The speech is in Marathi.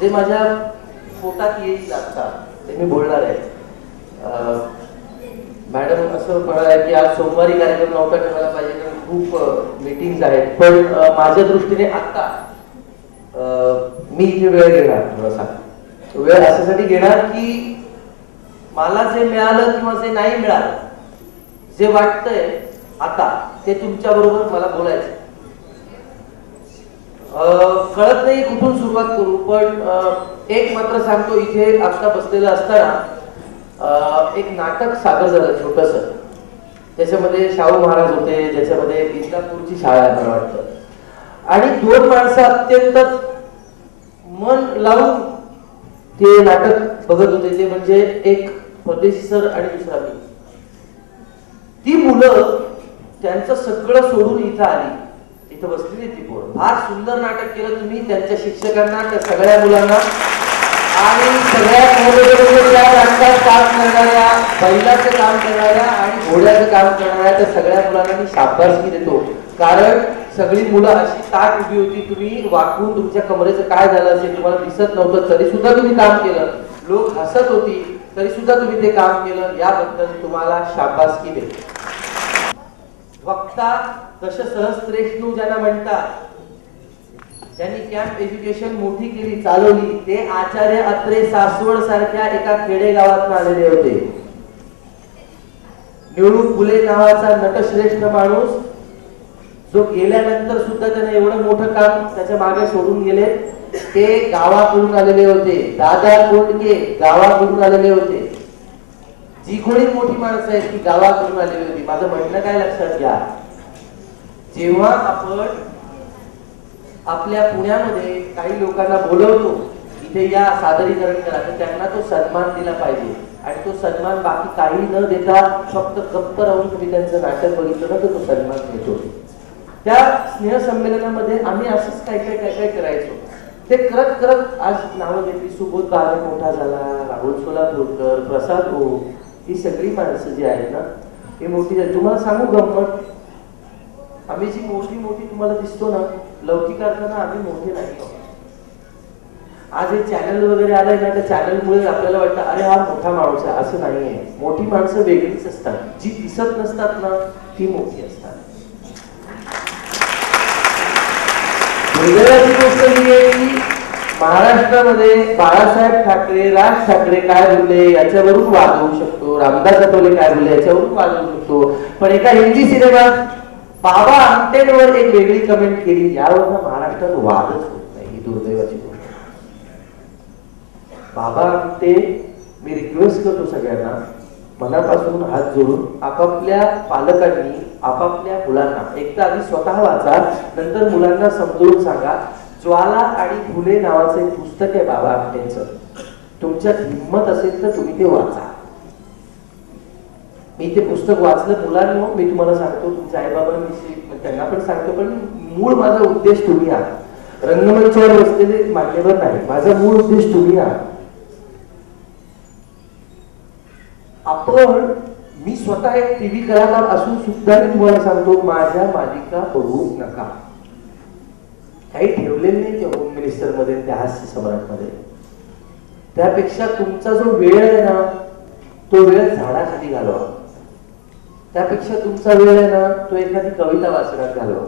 जे माझ्या पोटात येईल आता ते मी बोलणार आहे. अं, मॅडम असं म्हणाले की आज सोमवारी कार्यक्रम नव्हता ठेवायला पाहिजे कारण खूप मीटिंग्स आहेत. पण माझ्या दृष्टीने आत्ता मी इथे वेळ घेणार थोडासा वेळ अशासाठी घेणार की मला जे मिळालं किंवा जे नाही मिळालं जे वाटतंय आता ते तुमच्या बरोबर मला बोलायचं कळत नाही कुठून सुरुवात करू पण अं, एक मात्र सांगतो इथे आता बसलेलं असताना अं, एक नाटक सादर झालं छोटस. त्याच्यामध्ये शाहू महाराज होते ज्याच्यामध्ये इंदापूरची शाळा आहे मला वाटतं. आणि दोन माणसं अत्यंत मन लावून ते नाटक बघत होते ते म्हणजे एक परदेशी सर आणि दुसरा मी. ती मुलं त्यांचं सगळं सोडून इथं आली. इथं बसलेली ती पोरं. फार सुंदर नाटक केलं तुम्ही त्यांच्या शिक्षकांना त्या सगळ्या मुलांना. आणि सगळ्या त्या नाटकात काम करणाऱ्या बैलाचं काम करणाऱ्या आणि घोड्याचं काम करणाऱ्या त्या सगळ्या मुलांना मी शाबासकी देतो. कारण सगळी मुलं अशी ताट उभी होती तुम्ही वाकून तुमच्या कमरेचं काय झालं असेल तुम्हाला दिसत नव्हतं तरी सुद्धा तुम्ही काम केलं. लोक हसत होती तरी सुद्धा तुम्ही ते काम केलं. याबद्दल तुम्हाला शाबासकी देतो. वक्ता दश सहस्त्रेष्णू ज्यांना म्हणतात त्यांनी कॅम्प एज्युकेशन मोठी केली चालवली. ते आचार्य अत्रे सासवड सारख्या एका खेडेगावात आलेले होते. निळू फुले नावाचा नटश्रेष्ठ माणूस जो गेल्यानंतर सुद्धा त्याने एवढं मोठं काम त्याच्यामागे सोडून गेले ते गावाकडून आलेले होते. दादा कोंडके गावाकडून आलेले होते. जी कोणी मोठी माणसं आहेत ती गावाकडून आलेली होती. माझं म्हणणं काय लक्षात घ्या. जेव्हा आपण आपल्या पुण्यामध्ये काही लोकांना बोलवतो इथे या सादरीकरण करा तर त्यांना तो सन्मान दिला पाहिजे. आणि तो सन्मान बाकी काही न देता फक्त गप्प राहून तुम्ही त्यांचं नाटक बघितलं ना तर तो सन्मान देतो त्या स्नेह संमेलनामध्ये आम्ही असंच काय काय काय काय करायचो. ते करत करत आज नावं घेतली सुबोध बागे मोठा झाला राहुल सोलापूरकर प्रसाद ओ ही सगळी माणसं जी आहेत ना ही मोठी झाली. तुम्हाला सांगू गंमत? आम्ही जी मोठी मोठी तुम्हाला दिसतो ना लौकिक अर्थानं आम्ही मोठे नाही आहोत. आज हे चॅनल वगैरे आलंय ना त्या चॅनलमुळे आपल्याला वाटतं अरे हा मोठा माणूस आहे असं नाहीये. मोठी माणसं वेगळीच असतात. जी दिसत नसतात ना ती मोठी असतात. दुर्दैवाची गोष्ट ही आहे की महाराष्ट्रामध्ये बाळासाहेब ठाकरे राज ठाकरे काय बोलले याच्यावरून वाद होऊ शकतो. रामदास आठवले काय बोलले याच्यावरून वाद होऊ शकतो. पण एका हिंदी सिनेमात बाबा आमटेंवर एक वेगळी कमेंट केली. यावर महाराष्ट्रात वादच होत नाही. ही दुर्दैवाची गोष्ट. बाबा आमटे मी रिक्वेस्ट करतो सगळ्यांना मनापासून हात जोडून आपापल्या पालकांनी आपापल्या मुलांना एकदा आधी स्वतः वाचा नंतर मुलांना समजवून सांगा. ज्वाला आणि फुले नावाचं एक पुस्तक आहे बाबा आमटेंचं तुमच्यात हिंमत असेल तर तुम्ही ते वाचा. मी ते पुस्तक वाचलं मुलांनो मी तुम्हाला सांगतो तुमच्या आईबाबांविषयी त्यांना पण सांगतो पण मूळ माझा उद्देश तुम्ही आहात. रंगमंचावर बसलेले मान्यवर नाही माझा मूळ उद्देश तुम्ही आहात. आपण मी स्वतः एक टीव्ही कलाकार असून सुद्धा मी तुम्हाला सांगतो माझ्या मालिका बघू नका. काही ठेवलेलं नाही ते होम मिनिस्टरमध्ये त्या हास्य सम्राटमध्ये त्यापेक्षा तुमचा जो वेळ आहे ना तो वेळ झाडाखाली घालवा. त्यापेक्षा तुमचा वेळ आहे ना तो एखादी कविता वाचण्यात घालवा.